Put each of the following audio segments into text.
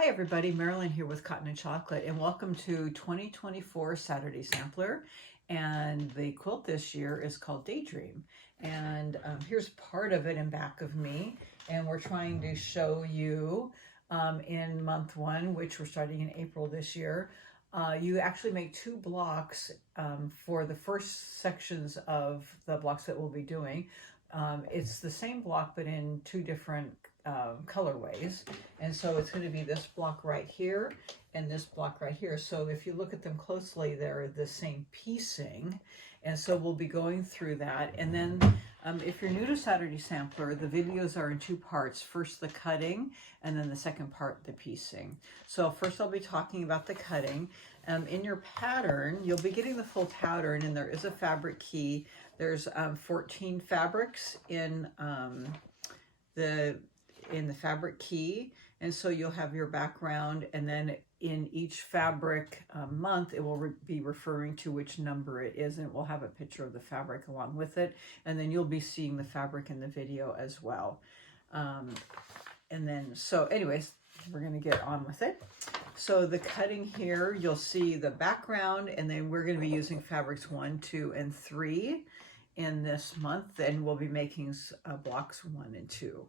Hi everybody, Marilyn here with Cotton and Chocolate, and welcome to 2024 Saturday Sampler. And the quilt this year is called Daydream. And here's part of it in back of me. And we're trying to show you in month one, which we're starting in April this year. You actually make two blocks for the first sections of the blocks that we'll be doing. It's the same block, but in two different colorways. And so it's going to be this block right here and this block right here. So if you look at them closely, they're the same piecing. And so we'll be going through that. And then if you're new to Saturday Sampler, the videos are in two parts. First the cutting, and then the second part the piecing. So first I'll be talking about the cutting. In your pattern, you'll be getting the full pattern, and there is a fabric key. There's 14 fabrics in the fabric key, and so you'll have your background, and then in each fabric month it will be referring to which number it is, and it will have a picture of the fabric along with it, and then you'll be seeing the fabric in the video as well. And then so anyways, we're going to get on with it. So the cutting here, you'll see the background, and then we're going to be using fabrics 1, 2, and 3 in this month, and we'll be making blocks 1 and 2.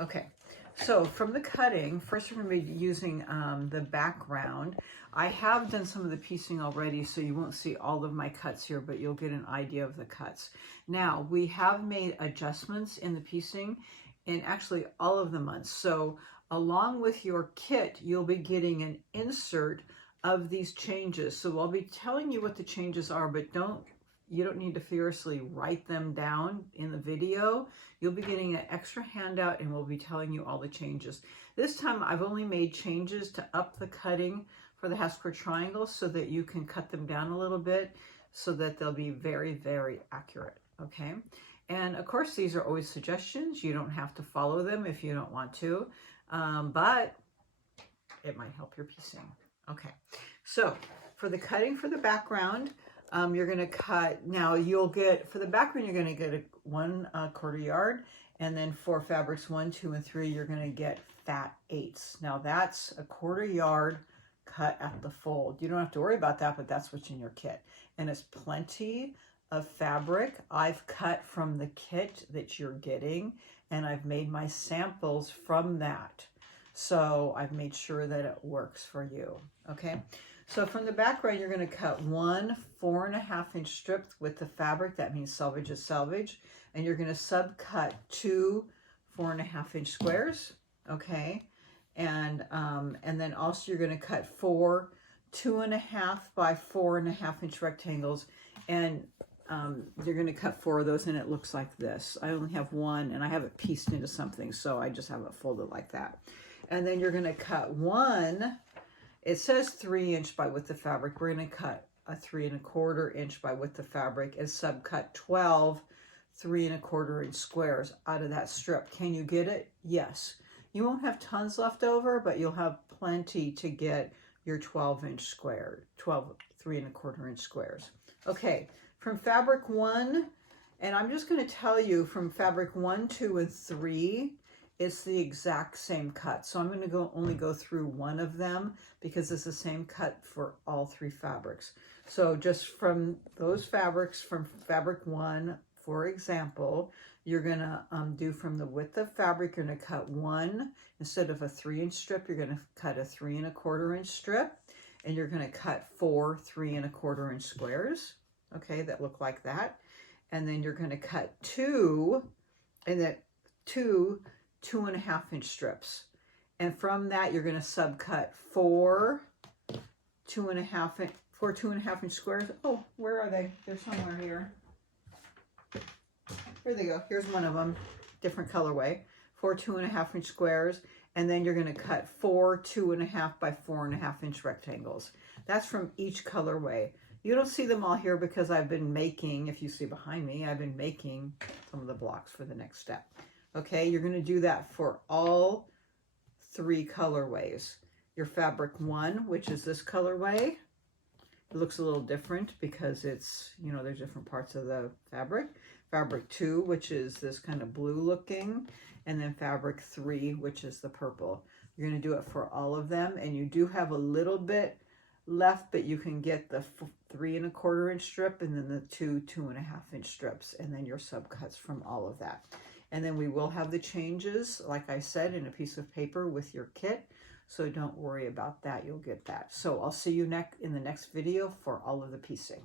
Okay, so from the cutting, first we're going to be using the background. I have done some of the piecing already, so you won't see all of my cuts here, but you'll get an idea of the cuts. Now, we have made adjustments in the piecing in actually all of the months. So along with your kit, you'll be getting an insert of these changes. So I'll be telling you what the changes are, but you don't need to furiously write them down in the video. You'll be getting an extra handout, and we'll be telling you all the changes. This time I've only made changes to up the cutting for the half square triangles so that you can cut them down a little bit so that they'll be very, very accurate, okay? And of course, these are always suggestions. You don't have to follow them if you don't want to, but it might help your piecing. Okay, so for the cutting for the background, you're going to cut, now you'll get, for the background, you're going to get 1/4 yard, and then for fabrics 1, 2, and 3, you're going to get fat 8ths. Now that's 1/4 yard cut at the fold. You don't have to worry about that, but that's what's in your kit. And it's plenty of fabric. I've cut from the kit that you're getting, and I've made my samples from that. So I've made sure that it works for you, okay? So from the background, you're going to cut 1 4.5-inch strip with the fabric. That means selvage is selvage. And you're going to subcut 2 4.5-inch squares, okay? And then also you're going to cut 4 2.5 by 4.5-inch rectangles. And you're going to cut 4 of those, and it looks like this. I only have one, and I have it pieced into something, so I just have it folded like that. And then you're going to cut 1. It says 3-inch by width of fabric. We're going to cut a 3.25-inch by width of fabric and subcut 12 3.25-inch squares out of that strip. Can you get it? Yes. You won't have tons left over, but you'll have plenty to get your 12-inch square, 12 3.25-inch squares. Okay, from fabric 1, and I'm just going to tell you from fabric 1, 2, and 3, it's the exact same cut. So I'm going to only go through one of them because it's the same cut for all 3 fabrics. So just from those fabrics, from fabric 1, for example, you're going to do from the width of fabric, you're going to cut 1, instead of a 3-inch strip, you're going to cut a 3.25-inch strip, and you're going to cut 4 3.25-inch squares, okay, that look like that. And then you're going to cut 2, and then 2 2.5-inch strips. And from that, you're going to subcut 4 2.5-inch squares. Oh, where are they? They're somewhere here. Here they go. Here's one of them, different colorway. 4 2.5-inch squares. And then you're going to cut 4 2.5 by 4.5-inch rectangles. That's from each colorway. You don't see them all here because I've been making, if you see behind me, I've been making some of the blocks for the next step. Okay, you're going to do that for all 3 colorways. Your fabric 1, which is this colorway, it looks a little different because it's, you know, there's different parts of the fabric. Fabric 2, which is this kind of blue looking, and then fabric 3, which is the purple. You're going to do it for all of them, and you do have a little bit left, but you can get the 3 1/4 inch strip and then the 2.5 inch strips, and then your subcuts from all of that. And then we will have the changes, like I said, in a piece of paper with your kit. So don't worry about that. You'll get that. So I'll see you in the next video for all of the piecing.